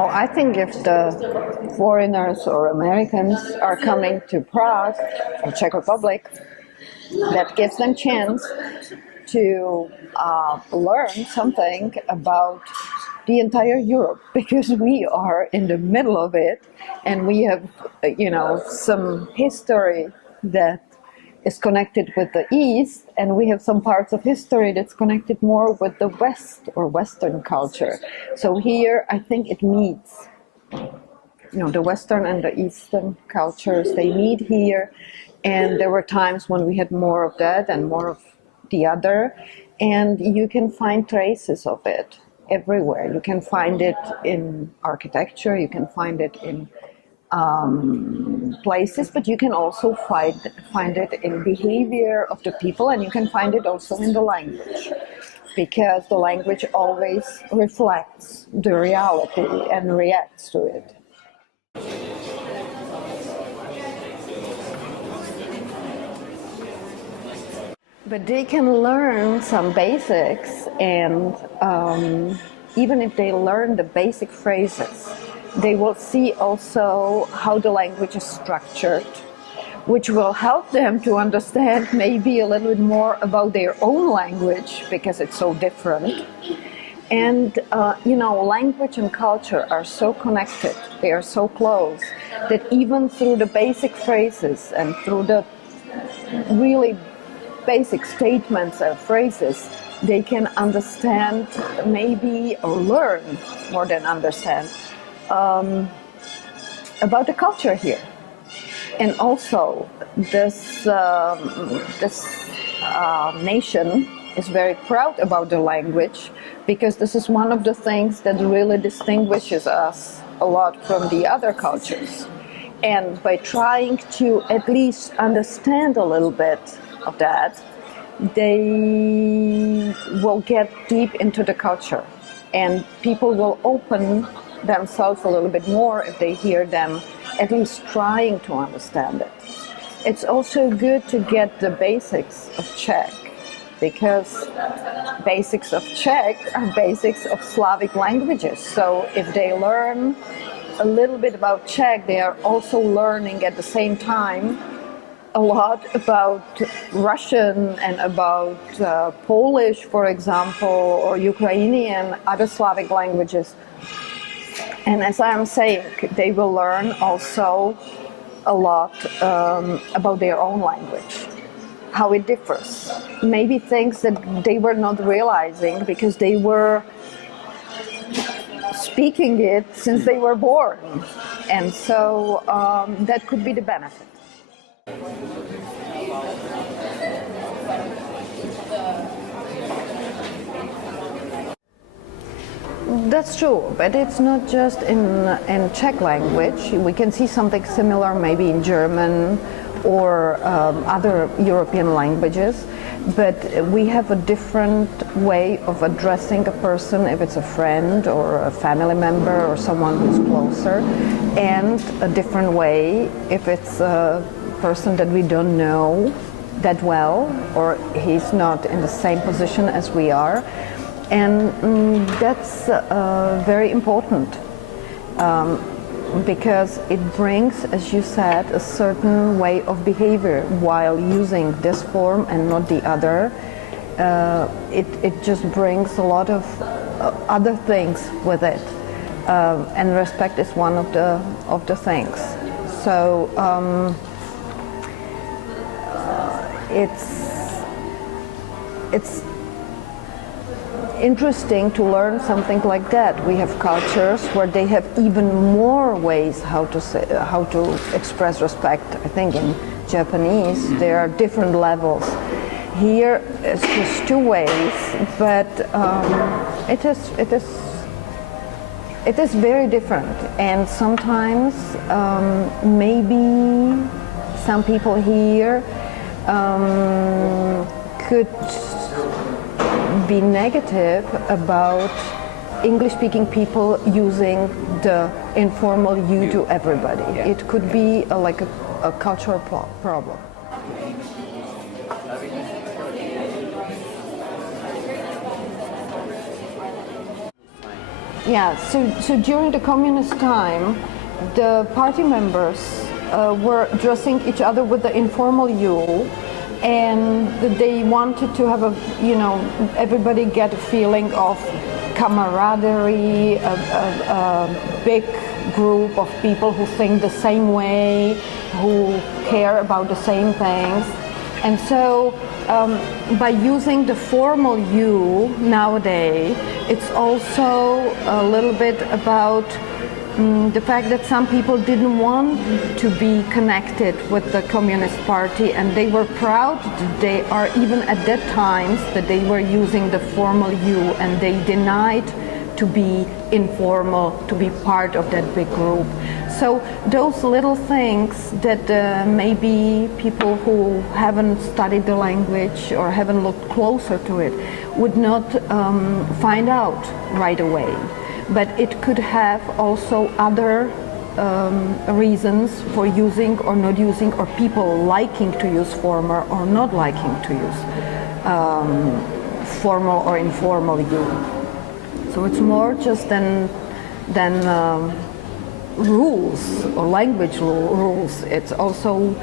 No, I think if the foreigners or Americans are coming to Prague or Czech Republic, that gives them chance to learn something about the entire Europe, because we are in the middle of it, and we have, some history that is connected with the East, and we have some parts of history that's connected more with the West or Western culture. So here, I think it meets, the Western and the Eastern cultures, they meet here, and there were times when we had more of that and more of the other, and you can find traces of it everywhere. You can find it in architecture, you can find it in places, but you can also find it in behavior of the people, and you can find it also in the language, because the language always reflects the reality and reacts to it. But they can learn some basics, and even if they learn the basic phrases, they will see also how the language is structured, which will help them to understand maybe a little bit more about their own language, because it's so different. And language and culture are so connected, they are so close, that even through the basic phrases and through the really basic statements and phrases, they can understand maybe, or learn more than understand, about the culture here. And also, this nation is very proud about the language, because this is one of the things that really distinguishes us a lot from the other cultures. And by trying to at least understand a little bit of that, they will get deep into the culture, and people will open themselves a little bit more if they hear them at least trying to understand it. It's also good to get the basics of Czech, because basics of Czech are basics of Slavic languages. So if they learn a little bit about Czech, they are also learning at the same time a lot about Russian and about Polish, for example, or Ukrainian, other Slavic languages. And as I'm saying, they will learn also a lot about their own language, how it differs. Maybe things that they were not realizing because they were speaking it since they were born. And so that could be the benefit. That's true, but it's not just in Czech language. We can see something similar maybe in German or other European languages, but we have a different way of addressing a person, if it's a friend or a family member or someone who's closer, and a different way if it's a person that we don't know that well, or he's not in the same position as we are. And that's very important, because it brings, as you said, a certain way of behavior while using this form and not the other. It just brings a lot of other things with it, and respect is one of the things. So it's interesting to learn something like that. We have cultures where they have even more ways how to express respect. I think in Japanese there are different levels. Here it's just two ways, but it is very different. And sometimes maybe some people here could be negative about English-speaking people using the informal you to everybody. Yeah. It could be like a cultural problem. Yeah, so during the communist time, the party members were addressing each other with the informal you, and they wanted to have everybody get a feeling of camaraderie, a big group of people who think the same way, who care about the same things. And so by using the formal you nowadays, it's also a little bit about the fact that some people didn't want to be connected with the Communist Party, and they were proud. They are even at that times that they were using the formal you, and they denied to be informal, to be part of that big group. So those little things that maybe people who haven't studied the language or haven't looked closer to it would not find out right away. But it could have also other reasons for using or not using, or people liking to use formal or not liking to use formal or informal you. So it's more just than rules or language rules. It's also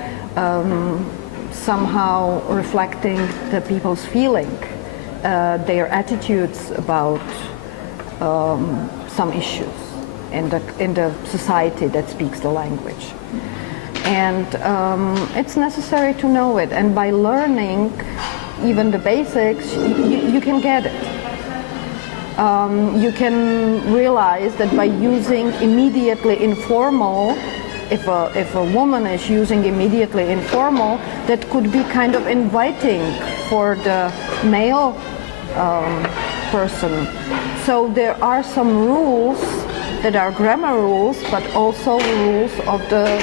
somehow reflecting the people's feeling, their attitudes about some issues in the society that speaks the language. And it's necessary to know it, and by learning even the basics, you can get it. You can realize that by using immediately informal, if a woman is using immediately informal, that could be kind of inviting for the male person. So there are some rules that are grammar rules, but also rules of the,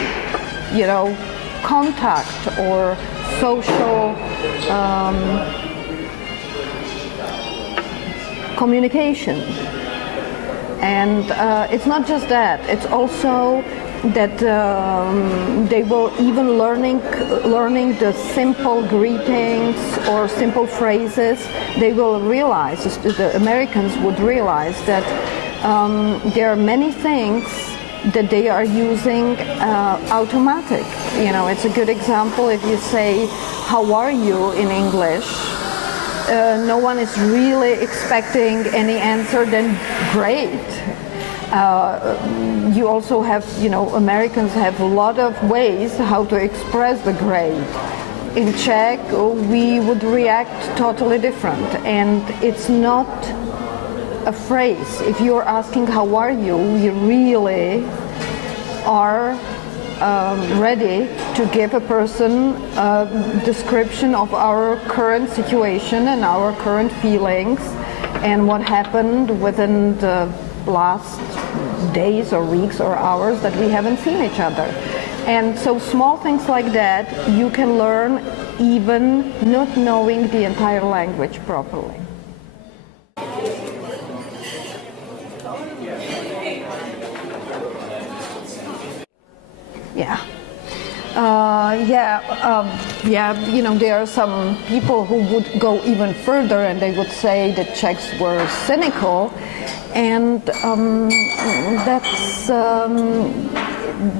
contact or social communication. And it's not just that, it's also that they were even learning the simple greetings or simple phrases. They will realize, the Americans would realize that there are many things that they are using automatic. It's a good example if you say, "How are you?" in English. No one is really expecting any answer than "great." You also have, Americans have a lot of ways how to express the great. In Czech, we would react totally different, and it's not a phrase. If you're asking "how are you," we really are ready to give a person a description of our current situation and our current feelings and what happened within the last days or weeks or hours that we haven't seen each other. And so small things like that you can learn even not knowing the entire language properly. Yeah. There are some people who would go even further, and they would say that Czechs were cynical, and that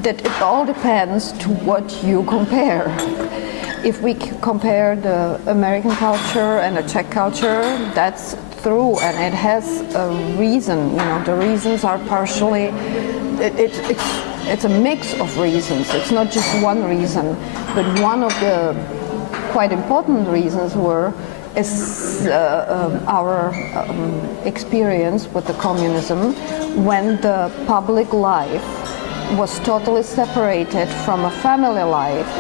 it all depends to what you compare. If we compare the American culture and the Czech culture, that's true, and it has a reason. The reasons are partially. It's a mix of reasons. It's not just one reason, but one of the quite important reasons is our experience with the communism, when the public life was totally separated from a family life,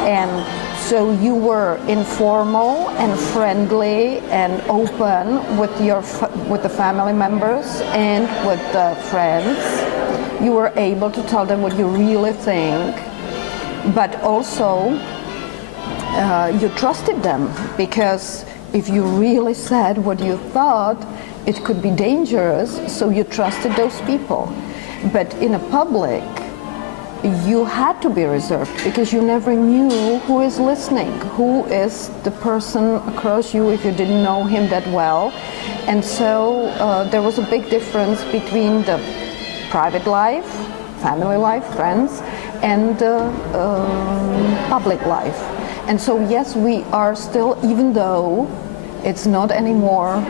and so you were informal and friendly and open with the family members and with the friends. You were able to tell them what you really think, but also you trusted them, because if you really said what you thought, it could be dangerous, so you trusted those people. But in a public, you had to be reserved because you never knew who is listening, who is the person across you if you didn't know him that well. And so there was a big difference between the private life, family life, friends, and public life. And so yes, we are still, even though it's not anymore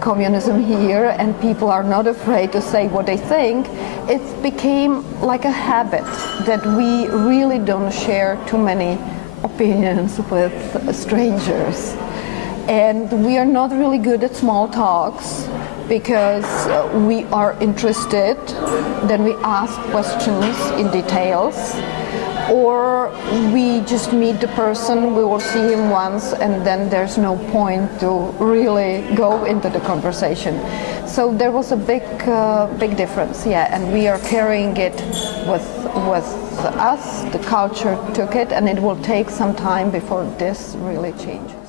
communism here and people are not afraid to say what they think, it became like a habit that we really don't share too many opinions with strangers. And we are not really good at small talks because we are interested, then we ask questions in details, or we just meet the person, we will see him once, and then there's no point to really go into the conversation. So there was a big difference, yeah, and we are carrying it with us. The culture took it, and it will take some time before this really changes.